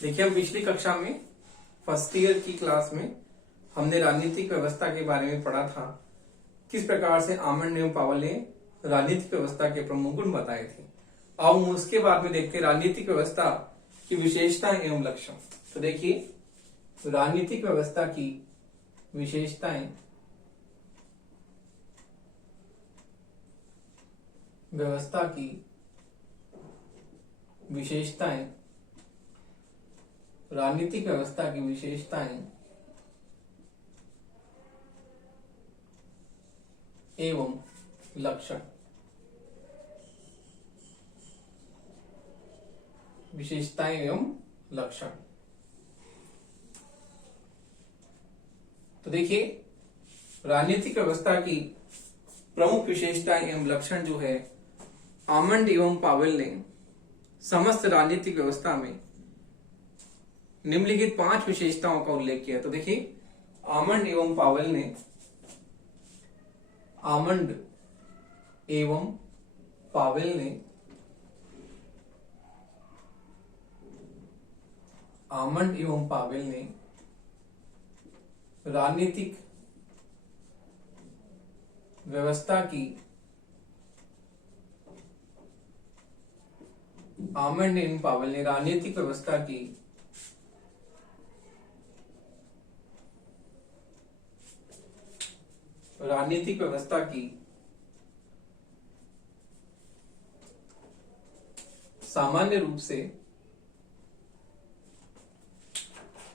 देखिए, हम पिछली कक्षा में फर्स्ट ईयर की क्लास में हमने राजनीतिक व्यवस्था के बारे में पढ़ा था। किस प्रकार से आमंड एवं पावल ने राजनीतिक व्यवस्था के प्रमुख गुण बताए थे। अब हम उसके बाद में देखते हैं राजनीतिक व्यवस्था की विशेषताएं एवं लक्षण। तो देखिए, राजनीतिक व्यवस्था की विशेषताएं, व्यवस्था की विशेषताएं, राजनीतिक व्यवस्था की विशेषताएं एवं लक्षण। विशेषताएं एवं लक्षण। तो देखिए, राजनीतिक व्यवस्था की प्रमुख विशेषताएं एवं लक्षण जो है, आमंड एवं पावेल ने समस्त राजनीतिक व्यवस्था में निम्नलिखित 5 विशेषताओं का उल्लेख किया। तो देखिए, आमंड एवं पावेल ने आमंड एवं पावेल ने आमंड एवं पावेल ने राजनीतिक व्यवस्था की आमंड एवं पावेल ने राजनीतिक व्यवस्था की सामान्य रूप से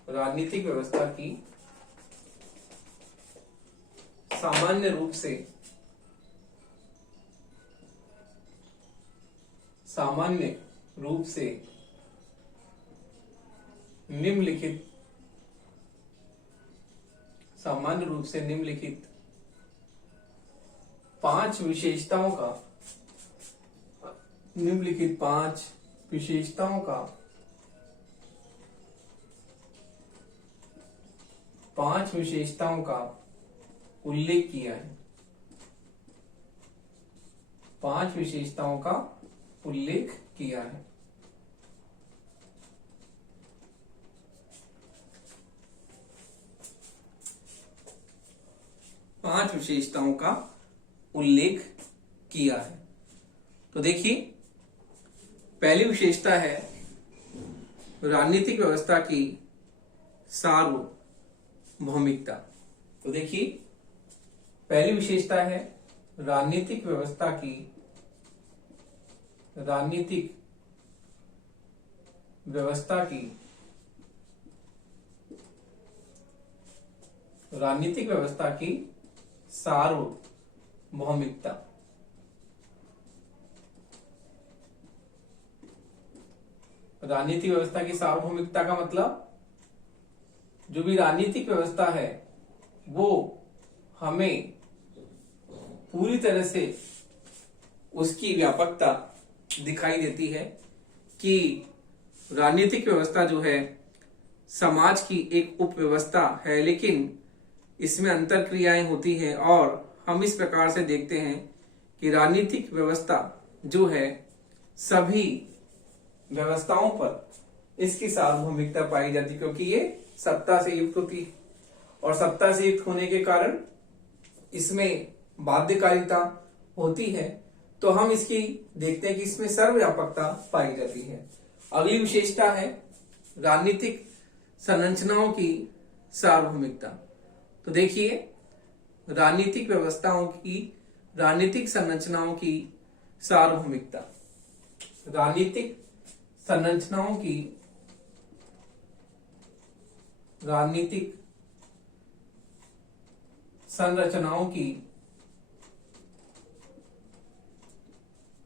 राजनीतिक व्यवस्था की सामान्य रूप से निम्नलिखित 5 विशेषताओं का उल्लेख किया है। 5 विशेषताओं का उल्लेख किया है। तो देखिए, पहली विशेषता है राजनीतिक व्यवस्था की सार्वभौमिकता। तो देखिए, पहली विशेषता है राजनीतिक व्यवस्था की सार्वभौमिकता। राजनीतिक व्यवस्था की सार्वभौमिकता का मतलब, जो भी राजनीतिक व्यवस्था है वो हमें पूरी तरह से उसकी व्यापकता दिखाई देती है कि राजनीतिक व्यवस्था जो है समाज की एक उपव्यवस्था है, लेकिन इसमें अंतर क्रियाएं होती हैं और हम इस प्रकार से देखते हैं कि राजनीतिक व्यवस्था जो है सभी व्यवस्थाओं पर इसकी सार्वभौमिकता पाई जाती है, क्योंकि ये सत्ता से युक्त होती है और सत्ता से युक्त होने के कारण इसमें बाध्यकारिता होती है। तो हम इसकी देखते हैं कि इसमें सर्वव्यापकता पाई जाती है। अगली विशेषता है राजनीतिक संरचनाओं की सार्वभौमिकता। तो देखिए, राजनीतिक संरचनाओं की सार्वभौमिकता,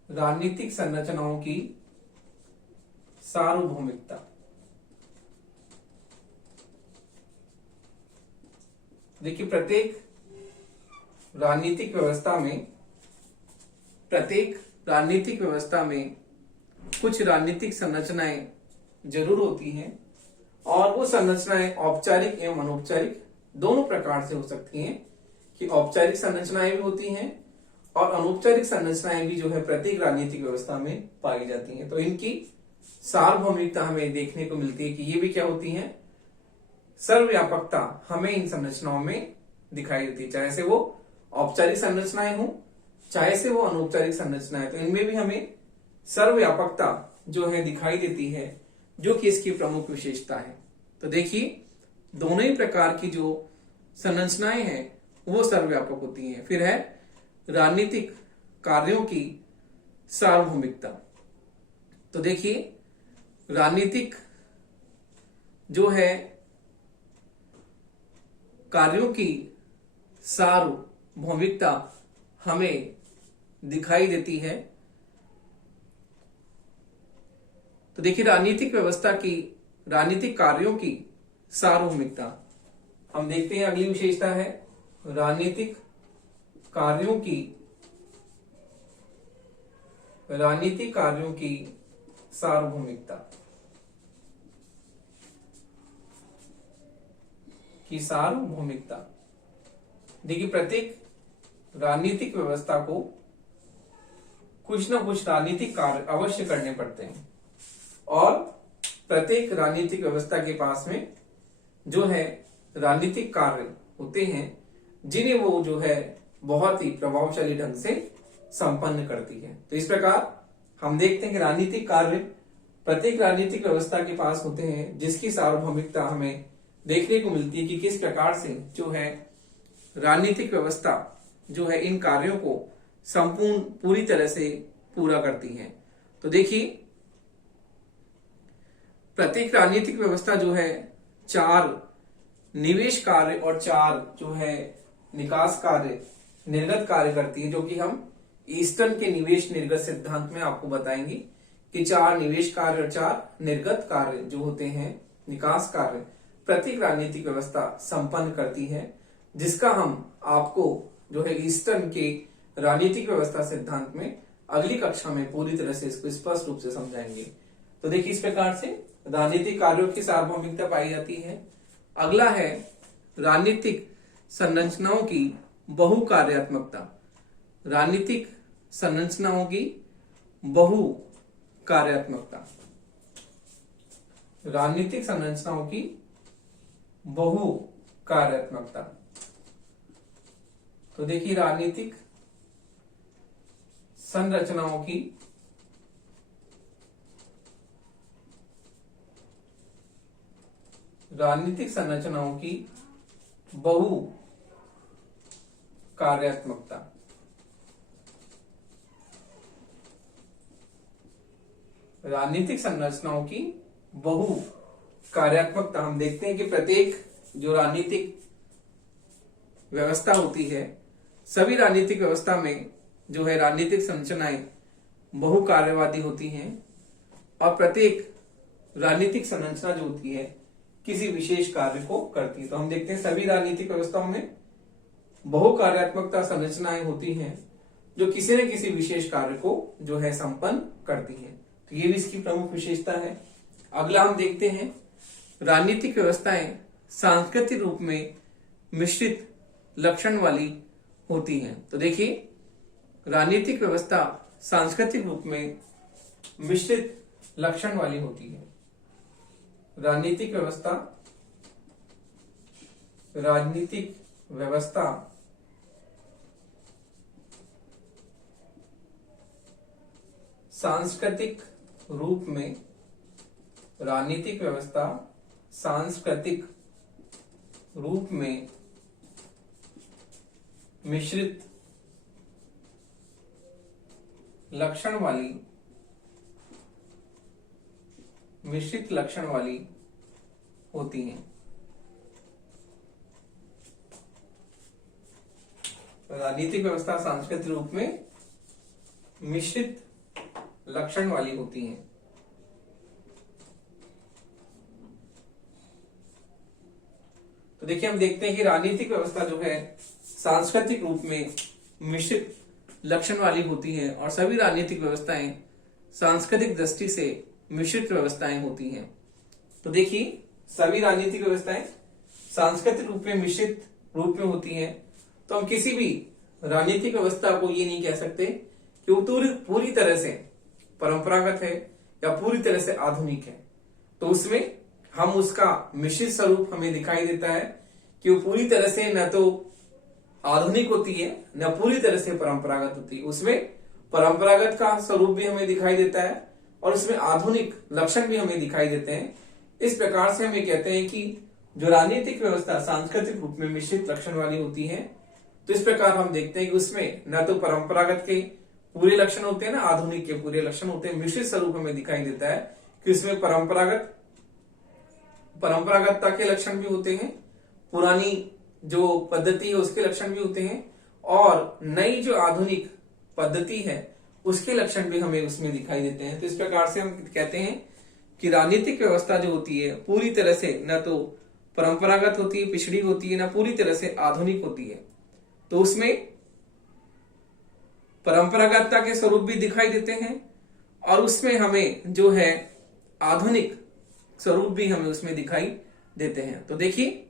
राजनीतिक संरचनाओं की सार्वभौमिकता। देखिए, प्रत्येक राजनीतिक व्यवस्था में कुछ राजनीतिक संरचनाएं जरूर होती हैं और वो संरचनाएं औपचारिक एवं अनौपचारिक दोनों प्रकार से हो सकती हैं, कि औपचारिक संरचनाएं भी होती हैं और अनौपचारिक संरचनाएं भी जो है प्रत्येक राजनीतिक व्यवस्था में पाई जाती हैं। तो इनकी सार्वभौमिकता हमें देखने को मिलती है कि ये भी क्या होती है, सर्वव्यापकता हमें इन संरचनाओं में दिखाई देती है, चाहे से वो औपचारिक संरचनाएं हो चाहे से वो अनौपचारिक संरचनाएं, तो इनमें भी हमें सर्वव्यापकता जो है दिखाई देती है, जो कि इसकी प्रमुख विशेषता है। तो देखिए दोनों ही प्रकार की जो संरचनाएं हैं वो सर्वव्यापक होती हैं। फिर है राजनीतिक कार्यों की सार्वभौमिकता। तो देखिए राजनीतिक जो है कार्यों की सार्वभौमिकता हमें दिखाई देती है। तो देखिए राजनीतिक व्यवस्था की, राजनीतिक कार्यों की सार्वभौमिकता, हम देखते हैं अगली विशेषता है राजनीतिक कार्यों की, राजनीतिक कार्यों की सार्वभौमिकता की सार्वभौमिकता। देखिए प्रत्येक राजनीतिक व्यवस्था को कुछ न कुछ राजनीतिक कार्य अवश्य करने पड़ते हैं और प्रत्येक राजनीतिक व्यवस्था के पास में जो है राजनीतिक कार्य होते हैं जिन्हें वो जो है बहुत ही प्रभावशाली ढंग से संपन्न करती है। तो इस प्रकार हम देखते हैं कि राजनीतिक कार्य प्रत्येक राजनीतिक व्यवस्था के पास होते हैं जिसकी सार्वभौमिकता हमें देखने को मिलती है कि किस प्रकार से जो है राजनीतिक व्यवस्था जो है इन कार्यों को संपूर्ण पूरी तरह से पूरा करती है। तो देखिए प्रत्येक राजनीतिक व्यवस्था जो है 4 निवेश कार्य और 4 जो है निकास कार्य, निर्गत कार्य करती है, जो कि हम ईस्टर्न के निवेश निर्गत सिद्धांत में आपको बताएंगे कि 4 निवेश कार्य और 4 निर्गत कार्य जो होते हैं, निकास कार्य, प्रत्येक राजनीतिक व्यवस्था संपन्न करती है, जिसका हम आपको जो है ईस्टर्न के राजनीतिक व्यवस्था सिद्धांत में अगली कक्षा में पूरी तरह से इसको स्पष्ट रूप से समझाएंगे। तो देखिए इस प्रकार से राजनीतिक कार्यों की सार्वभौमिकता पाई जाती है। अगला है राजनीतिक संरचनाओं की बहुकार्यात्मकता। राजनीतिक संरचनाओं की बहुकार्यात्मकता, राजनीतिक संरचनाओं की बहुकार्यात्मकता। तो देखिए राजनीतिक संरचनाओं की बहुकार्यात्मकता। राजनीतिक संरचनाओं की बहुकार्यात्मकता, हम देखते हैं कि प्रत्येक जो राजनीतिक व्यवस्था होती है, सभी राजनीतिक व्यवस्था में जो है राजनीतिक संरचनाएं बहुकार्यवादी होती हैं और प्रत्येक राजनीतिक संरचना जो होती है किसी विशेष कार्य को करती है। तो हम देखते हैं सभी राजनीतिक व्यवस्थाओं में बहुकार्यात्मकता संरचनाएं होती हैं जो किसी न किसी विशेष कार्य को जो है संपन्न करती हैं। तो ये भी इसकी प्रमुख विशेषता है। अगला हम देखते हैं राजनीतिक व्यवस्थाएं सांस्कृतिक रूप में मिश्रित लक्षण वाली होती हैं। तो देखिए राजनीतिक व्यवस्था सांस्कृतिक रूप में मिश्रित लक्षण वाली होती है। राजनीतिक व्यवस्था सांस्कृतिक रूप में, राजनीतिक व्यवस्था सांस्कृतिक रूप में मिश्रित लक्षण वाली होती हैं। राजनीतिक व्यवस्था सांस्कृतिक रूप में मिश्रित लक्षण वाली होती हैं। तो देखिए हम देखते हैं कि राजनीतिक व्यवस्था जो है सांस्कृतिक रूप में मिश्रित लक्षण वाली होती है और सभी राजनीतिक व्यवस्थाएं सांस्कृतिक दृष्टि से मिश्रित व्यवस्थाएं होती हैं। तो देखिए सभी राजनीतिक व्यवस्थाएं सांस्कृतिक रूप में मिश्रित रूप में होती हैं। तो हम किसी भी राजनीतिक व्यवस्था को ये नहीं कह सकते कि वो पूरी तरह से परंपरागत है या पूरी तरह से आधुनिक है, तो उसमें हम उसका मिश्रित स्वरूप हमें दिखाई देता है कि वो पूरी तरह से न तो आधुनिक होती है न पूरी तरह से परंपरागत होती है। उसमें परंपरागत का स्वरूप भी हमें दिखाई देता है और उसमें आधुनिक लक्षण भी हमें दिखाई देते हैं। इस प्रकार से हम ये कहते हैं कि जो राजनीतिक व्यवस्था सांस्कृतिक रूप में मिश्रित लक्षण वाली होती है, तो इस प्रकार हम देखते हैं कि उसमें न तो परंपरागत के पूरे लक्षण होते हैं ना आधुनिक के पूरे लक्षण होते हैं। मिश्रित स्वरूप हमें दिखाई देता है कि उसमें परंपरागतता के लक्षण भी होते हैं, पुरानी जो पद्धति है उसके लक्षण भी होते हैं, और नई जो आधुनिक पद्धति है उसके लक्षण भी हमें उसमें दिखाई देते हैं। तो इस प्रकार से हम कहते हैं कि राजनीतिक व्यवस्था जो होती है पूरी तरह से न तो परंपरागत होती है, पिछड़ी होती है, न पूरी तरह से आधुनिक होती है। तो उसमें परंपरागतता के स्वरूप भी दिखाई देते हैं और उसमें हमें जो है आधुनिक स्वरूप भी हमें उसमें दिखाई देते हैं। तो देखिए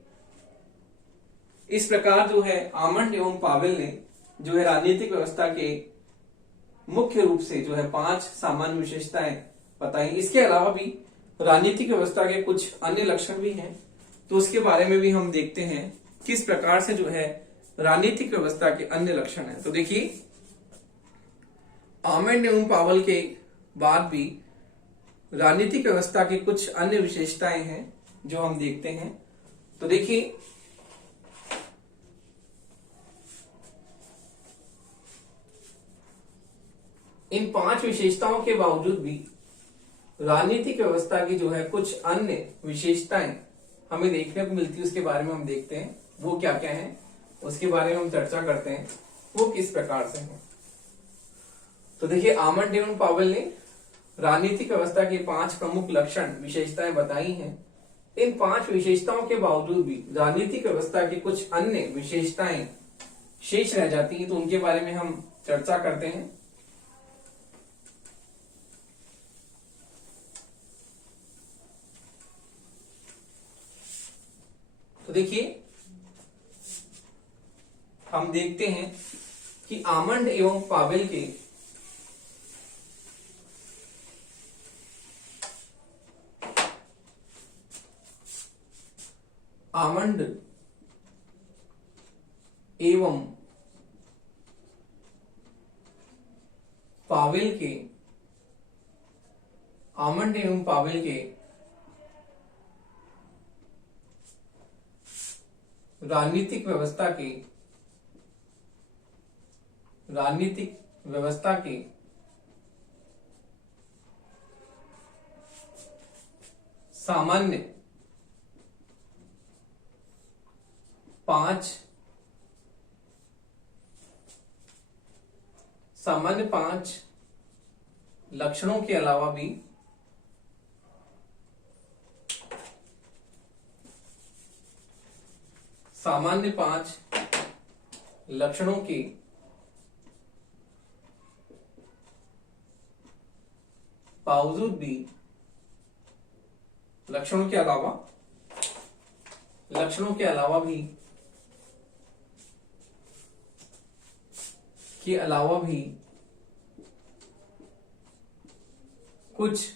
इस प्रकार जो है आमंड एवं पावेल ने जो है राजनीतिक व्यवस्था के मुख्य रूप से जो है 5 सामान्य विशेषताएं बताई। इसके अलावा भी राजनीतिक व्यवस्था के कुछ अन्य लक्षण भी हैं, तो उसके बारे में भी हम देखते हैं किस प्रकार से जो है राजनीतिक व्यवस्था के अन्य लक्षण हैं। तो देखिए आमंड एवं पावेल के बाद भी राजनीतिक व्यवस्था की कुछ अन्य विशेषताएं हैं जो हम देखते हैं। तो देखिए इन 5 विशेषताओं के बावजूद भी राजनीतिक व्यवस्था की जो है कुछ अन्य विशेषताएं हमें देखने को मिलती है, उसके बारे में हम देखते हैं वो क्या क्या है, उसके बारे में हम चर्चा करते हैं वो किस प्रकार से है। तो देखिए आमंड एवं पावेल ने राजनीतिक व्यवस्था के 5 प्रमुख लक्षण विशेषताएं बताई हैं। इन 5 विशेषताओं के बावजूद भी राजनीतिक व्यवस्था की कुछ अन्य विशेषताएं शेष रह जाती हैं, तो उनके बारे में हम चर्चा करते हैं। तो देखिए हम देखते हैं कि आमंड एवं पावेल के आमंड एवं पावेल के राजनीतिक व्यवस्था के सामान्य 5 लक्षणों के अलावा भी सामान्य 5 लक्षणों के बावजूद भी लक्षणों के अलावा भी कुछ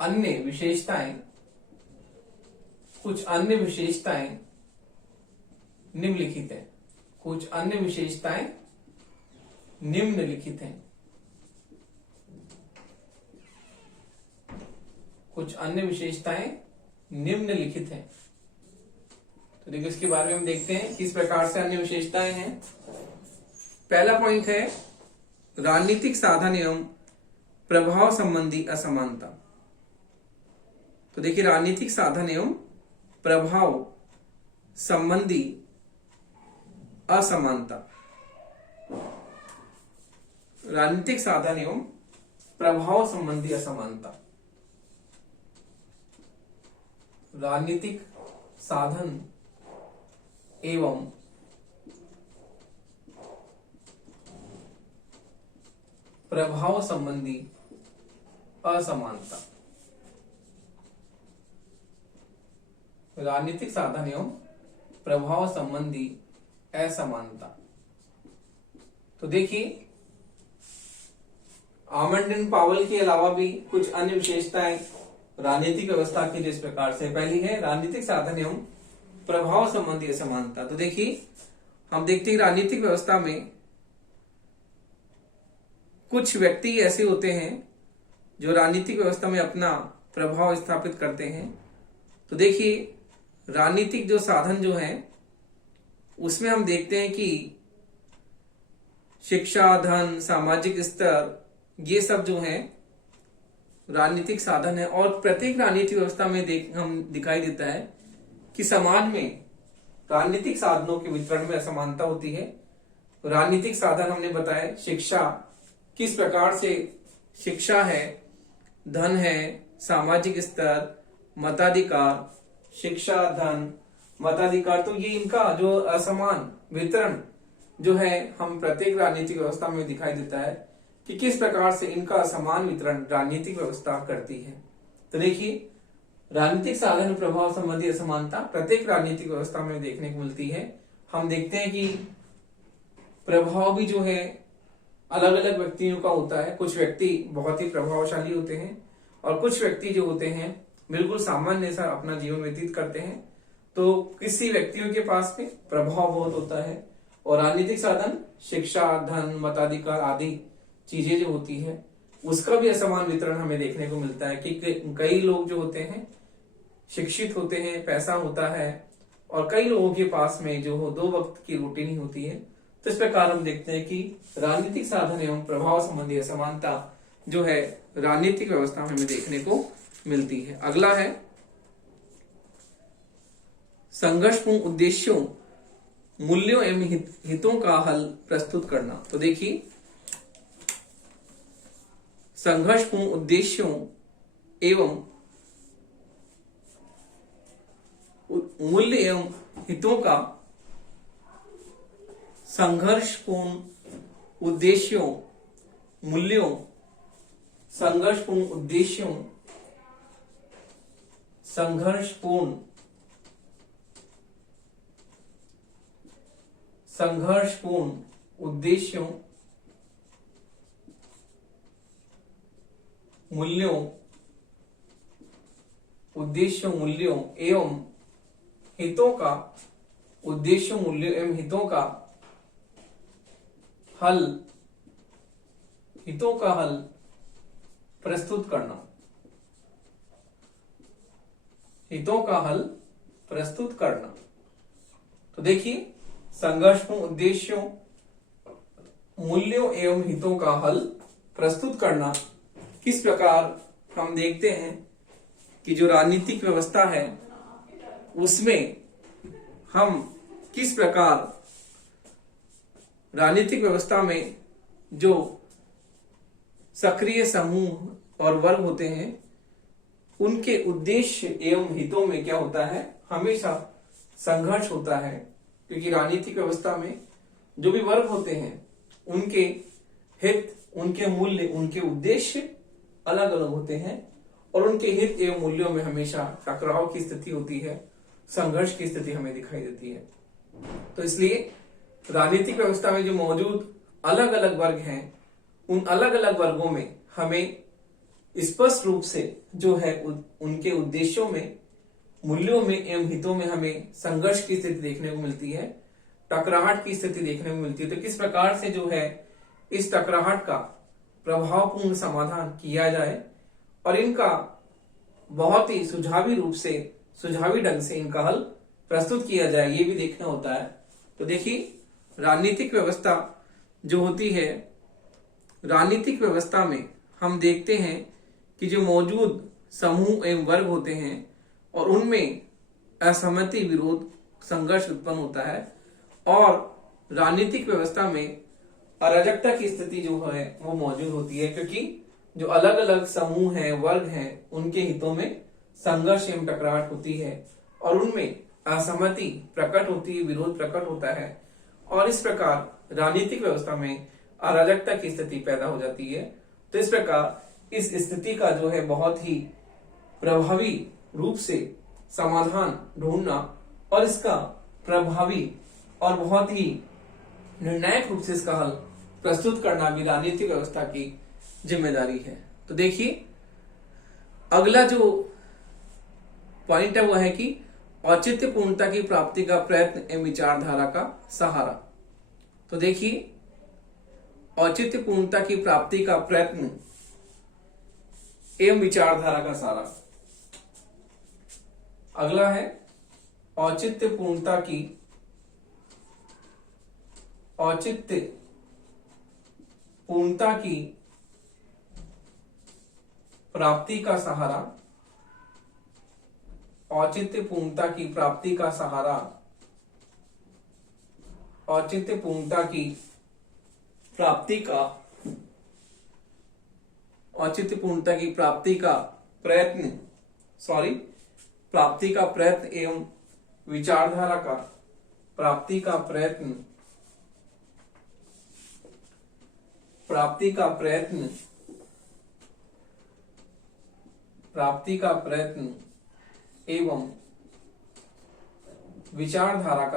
अन्य विशेषताएं निम्नलिखित हैं। कुछ अन्य विशेषताएं निम्नलिखित हैं। तो देखिए इसके बारे में हम देखते हैं किस प्रकार से अन्य विशेषताएं हैं। पहला पॉइंट है राजनीतिक साधन एवं प्रभाव संबंधी असमानता। तो देखिए राजनीतिक साधन एवं प्रभाव संबंधी असमानता। राजनीतिक साधन एवं प्रभाव संबंधी असमानता। राजनीतिक साधन एवं प्रभाव संबंधी असमानता। राजनीतिक साधन एवं प्रभाव संबंधी असमानता। तो देखिए आमंड एंड पावेल के अलावा भी कुछ अन्य विशेषताएं राजनीतिक व्यवस्था की जिस प्रकार से, पहली है राजनीतिक साधन एवं प्रभाव संबंधी असमानता। तो देखिए हम देखते हैं राजनीतिक व्यवस्था में कुछ व्यक्ति ऐसे होते हैं जो राजनीतिक व्यवस्था में अपना प्रभाव स्थापित करते हैं। तो देखिए राजनीतिक जो साधन जो है उसमें हम देखते हैं कि शिक्षा, धन, सामाजिक स्तर, ये सब जो है राजनीतिक साधन है। और प्रत्येक राजनीतिक व्यवस्था में हम दिखाई देता है कि समाज में राजनीतिक साधनों के वितरण में असमानता होती है। राजनीतिक साधन हमने बताया, शिक्षा, किस प्रकार से शिक्षा है, धन है, सामाजिक स्तर, मताधिकार, शिक्षा, धन, मताधिकार, तो ये इनका जो असमान वितरण जो है हम प्रत्येक राजनीतिक व्यवस्था में दिखाई देता है कि किस प्रकार से इनका समान वितरण राजनीतिक व्यवस्था करती है। तो देखिए राजनीतिक साधन प्रभाव संबंधी असमानता प्रत्येक राजनीतिक व्यवस्था में देखने को मिलती है। हम देखते हैं कि प्रभाव भी जो है अलग अलग व्यक्तियों का होता है। कुछ व्यक्ति बहुत ही प्रभावशाली होते हैं और कुछ व्यक्ति जो होते हैं बिल्कुल सामान्य सा अपना जीवन व्यतीत करते हैं। तो किसी व्यक्तियों के पास में प्रभाव बहुत होता है और राजनीतिक साधन शिक्षा, धन, मताधिकार आदि चीजें जो होती है उसका भी असमान वितरण हमें देखने को मिलता है कि कई लोग जो होते हैं शिक्षित होते हैं, पैसा होता है, और कई लोगों के पास में जो हो 2 वक्त की रोटी नहीं होती है। तो इस प्रकार हम देखते हैं कि राजनीतिक साधन एवं प्रभाव संबंधी असमानता जो है राजनीतिक व्यवस्था में हमें देखने को मिलती है। अगला है संघर्षपूर्ण उद्देश्यों, मूल्यों एवं हितों का हल प्रस्तुत करना। तो देखिए संघर्षपूर्ण उद्देश्यों एवं मूल्य एवं हितों का, संघर्षपूर्ण उद्देश्यों, मूल्यों, संघर्षपूर्ण उद्देश्यों, संघर्षपूर्ण उद्देश्यों, मूल्यों एवं हितों का, उद्देश्यों, मूल्यों एवं हितों का हल प्रस्तुत करना। हितों का हल प्रस्तुत करना। तो देखिए संघर्षपूर्ण उद्देश्यों, मूल्यों एवं हितों का हल प्रस्तुत करना, किस प्रकार हम देखते हैं कि जो राजनीतिक व्यवस्था है उसमें हम किस प्रकार राजनीतिक व्यवस्था में जो सक्रिय समूह और वर्ग होते हैं उनके उद्देश्य एवं हितों में क्या होता है, हमेशा संघर्ष होता है। क्योंकि राजनीतिक व्यवस्था में जो भी वर्ग होते हैं उनके हित, उनके मूल्य, उनके उद्देश्य अलग अलग होते हैं और उनके हित एवं मूल्यों में हमेशा टकराव की स्थिति होती है, संघर्ष की स्थिति हमें दिखाई देती है। तो इसलिए राजनीतिक व्यवस्था में जो मौजूद अलग अलग वर्ग हैं उन अलग अलग वर्गों में हमें स्पष्ट रूप से जो है उनके उद्देश्यों में, मूल्यों में एवं हितों में हमें संघर्ष की स्थिति देखने को मिलती है, टकराहट की स्थिति देखने को मिलती है। तो किस प्रकार से जो है इस टकराहट का प्रभावपूर्ण समाधान किया जाए और इनका बहुत ही सुझावी रूप से, सुझावी ढंग से इनका हल प्रस्तुत किया जाए, ये भी देखना होता है। तो देखिए राजनीतिक व्यवस्था जो होती है, राजनीतिक व्यवस्था में हम देखते हैं कि जो मौजूद समूह एवं वर्ग होते हैं और उनमें असहमति, विरोध, संघर्ष उत्पन्न होता है और राजनीतिक व्यवस्था में अराजकता की स्थिति जो है वो मौजूद होती है। क्योंकि जो अलग अलग समूह हैं, वर्ग हैं, उनके हितों में संघर्ष एवं टकराहट होती है और उनमें असहमति प्रकट होती है, विरोध प्रकट होता है और इस प्रकार राजनीतिक व्यवस्था में अराजकता की स्थिति पैदा हो जाती है। तो इस प्रकार इस स्थिति का जो है बहुत ही प्रभावी रूप से समाधान ढूंढना और इसका प्रभावी और बहुत ही निर्णायक रूप से इसका हल प्रस्तुत करना भी राजनीतिक व्यवस्था की जिम्मेदारी है। तो देखिए अगला जो पॉइंट है वो है कि औचित्य पूर्णता की प्राप्ति का प्रयत्न एवं विचारधारा का सहारा। तो देखिए औचित्य पूर्णता की प्राप्ति का प्रयत्न एवं विचारधारा का सहारा। अगला है औचित्य पूर्णता की प्राप्ति का सहारा। औचित्य पूर्णता की प्राप्ति का सहारा। औचित्य पूर्णता की प्राप्ति का औचित्य पूर्णता की प्राप्ति का प्रयत्न प्राप्ति का प्रयत्न एवं विचारधारा का प्राप्ति का प्रयत्न एवं विचारधारा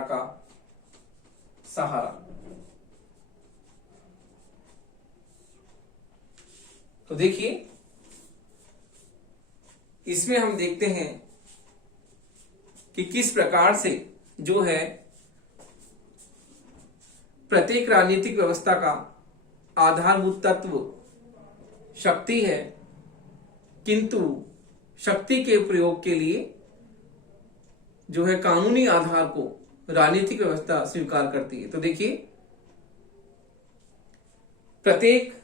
का सहारा तो देखिए इसमें हम देखते हैं कि किस प्रकार से जो है प्रत्येक राजनीतिक व्यवस्था का आधारभूत तत्व शक्ति है, किंतु शक्ति के प्रयोग के लिए जो है कानूनी आधार को राजनीतिक व्यवस्था स्वीकार करती है। तो देखिए प्रत्येक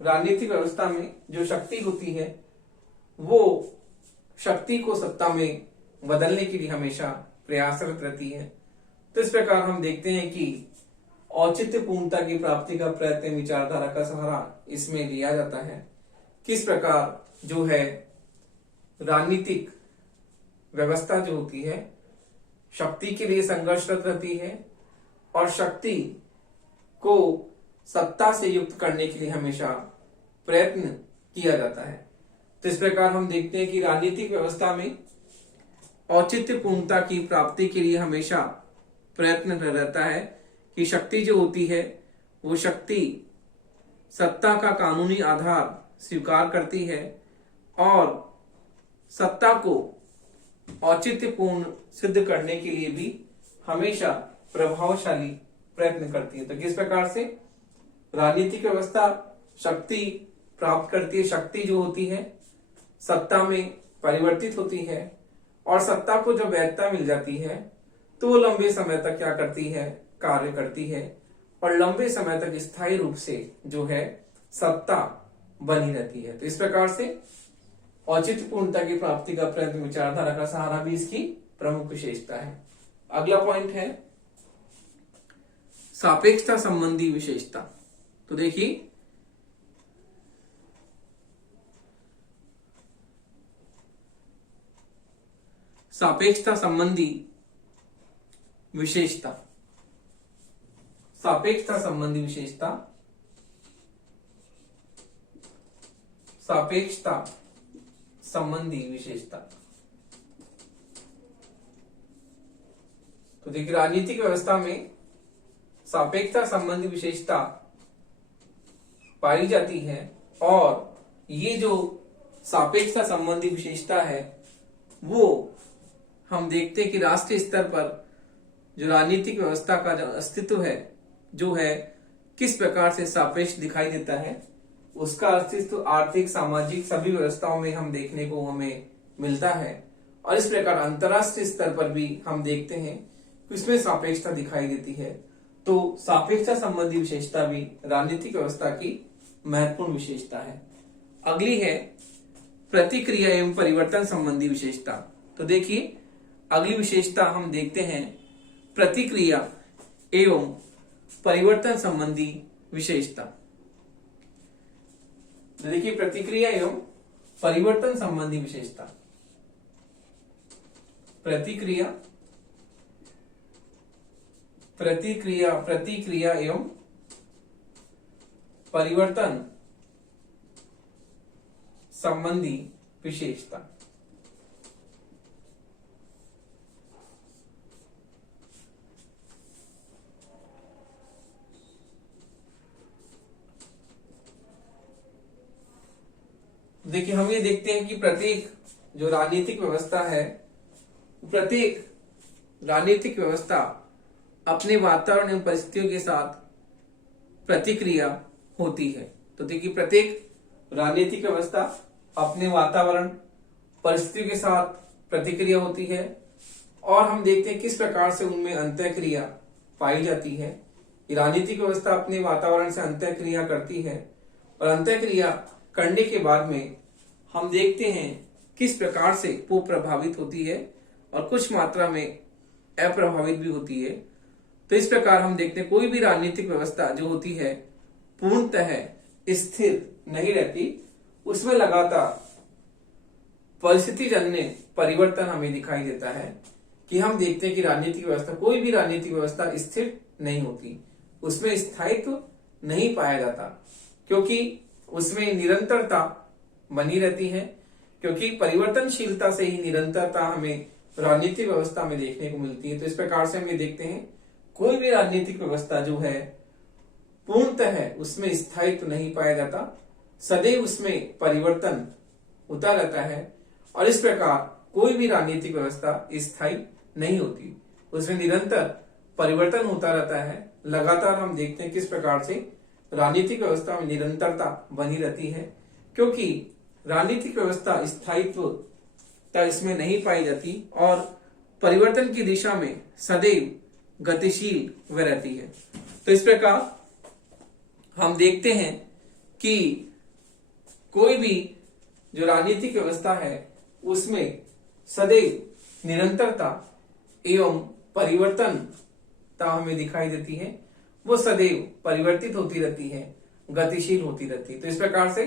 राजनीतिक व्यवस्था में जो शक्ति होती है वो शक्ति को सत्ता में बदलने के लिए हमेशा प्रयासरत रहती है। तो इस प्रकार हम देखते हैं कि औचित्य पूर्णता की प्राप्ति का प्रयत्न विचारधारा का सहारा इसमें लिया जाता है। किस प्रकार जो है राजनीतिक व्यवस्था जो होती है शक्ति के लिए संघर्षरत रहती है और शक्ति को सत्ता से युक्त करने के लिए हमेशा प्रयत्न किया जाता है। तो इस प्रकार हम देखते हैं कि राजनीतिक व्यवस्था में औचित्य पूर्णता की प्राप्ति के लिए हमेशा प्रयत्न रहता है कि शक्ति जो होती है वो शक्ति सत्ता का कानूनी आधार स्वीकार करती है और सत्ता को औचित्यपूर्ण सिद्ध करने के लिए भी हमेशा प्रभावशाली प्रयत्न करती है। तो किस प्रकार से राजनीतिक व्यवस्था शक्ति प्राप्त करती है, शक्ति जो होती है सत्ता में परिवर्तित होती है और सत्ता को जब वैधता मिल जाती है तो वो लंबे समय तक क्या करती है, कार्य करती है और लंबे समय तक स्थायी रूप से जो है सत्ता बनी रहती है। तो इस प्रकार से औचित्य पूर्णता की प्राप्ति का प्रयत्न विचारधारा का सहारा भी इसकी प्रमुख विशेषता है। अगला पॉइंट है सापेक्षता संबंधी विशेषता। तो देखिए सापेक्षता संबंधी विशेषता। सापेक्षता संबंधी विशेषता। सापेक्षता संबंधी विशेषता। तो देखिए राजनीतिक व्यवस्था में सापेक्षता संबंधी विशेषता पाई जाती है और ये जो सापेक्षता संबंधी विशेषता है वो हम देखते हैं कि राष्ट्रीय स्तर पर जो राजनीतिक व्यवस्था का जो अस्तित्व है जो है किस प्रकार से सापेक्ष दिखाई देता है, उसका अस्तित्व आर्थिक सामाजिक सभी व्यवस्थाओं में हम देखने को हमें मिलता है। और इस प्रकार अंतरराष्ट्रीय स्तर पर भी हम देखते हैं कि इसमें सापेक्षता दिखाई देती है। तो सापेक्षता संबंधी विशेषता भी राजनीतिक व्यवस्था की महत्वपूर्ण विशेषता है। अगली है प्रतिक्रिया एवं परिवर्तन संबंधी विशेषता। तो देखिए अगली विशेषता हम देखते हैं प्रतिक्रिया एवं परिवर्तन संबंधी विशेषता। देखिए प्रतिक्रिया एवं परिवर्तन संबंधी विशेषता। प्रतिक्रिया एवं परिवर्तन संबंधी विशेषता। देखिए हम ये देखते हैं कि प्रत्येक जो राजनीतिक व्यवस्था है, प्रत्येक राजनीतिक व्यवस्था अपने वातावरण एवं परिस्थितियों के साथ प्रतिक्रिया होती है। तो देखिए प्रत्येक राजनीतिक व्यवस्था अपने वातावरण परिस्थितियों के साथ प्रतिक्रिया होती है और हम देखते हैं किस प्रकार से उनमें अंतःक्रिया पाई जाती है। राजनीतिक व्यवस्था अपने वातावरण से अंतःक्रिया करती है और अंतःक्रिया करने के बाद में हम देखते हैं किस प्रकार से वो प्रभावित होती है और कुछ मात्रा में अप्रभावित भी होती है। तो इस प्रकार हम देखते हैं कोई भी राजनीतिक व्यवस्था जो होती है पूर्णतः स्थिर नहीं रहती, उसमें लगातार परिस्थिति जन्य परिवर्तन हमें दिखाई देता है। कि हम देखते हैं कि राजनीतिक व्यवस्था, कोई भी राजनीतिक व्यवस्था स्थिर नहीं होती, उसमें स्थायित्व नहीं पाया जाता, क्योंकि उसमें निरंतरता बनी रहती है। क्योंकि परिवर्तनशीलता से ही निरंतरता हमें राजनीतिक व्यवस्था में देखने को मिलती है। तो इस प्रकार से हम ये देखते हैं कोई भी राजनीतिक व्यवस्था जो है पूर्णतः उसमें स्थायित्व नहीं पाया जाता, सदैव उसमें परिवर्तन होता रहता है और इस प्रकार कोई भी राजनीतिक व्यवस्था स्थायी नहीं होती, उसमें निरंतर परिवर्तन होता रहता है। लगातार हम देखते हैं किस प्रकार से राजनीतिक व्यवस्था में निरंतरता बनी रहती है, क्योंकि राजनीतिक व्यवस्था स्थायित्व इसमें नहीं पाई जाती और परिवर्तन की दिशा में सदैव गतिशील वह रहती है। तो इस प्रकार हम देखते हैं कि कोई भी जो राजनीतिक व्यवस्था है उसमें सदैव निरंतरता एवं परिवर्तनता हमें दिखाई देती है, वो सदैव परिवर्तित होती रहती है, गतिशील होती रहती है। तो इस प्रकार से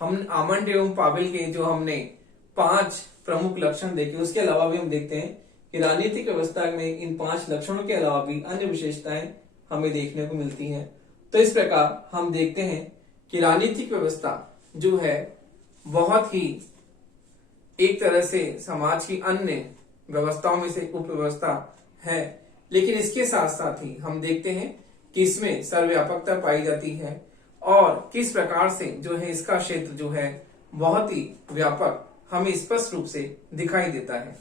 हम आमंड एवं पावेल के जो हमने 5 प्रमुख लक्षण देखे, उसके अलावा भी हम देखते हैं कि राजनीतिक व्यवस्था में इन 5 लक्षणों के अलावा भी अन्य विशेषताएं हमें देखने को मिलती हैं। तो इस प्रकार हम देखते हैं कि राजनीतिक व्यवस्था जो है बहुत ही एक तरह से समाज की अन्य व्यवस्थाओं में से उप व्यवस्था है, लेकिन इसके साथ साथ ही हम देखते हैं कि इसमें सर्वव्यापकता पाई जाती है और किस प्रकार से जो है इसका क्षेत्र जो है बहुत ही व्यापक हमें स्पष्ट रूप से दिखाई देता है।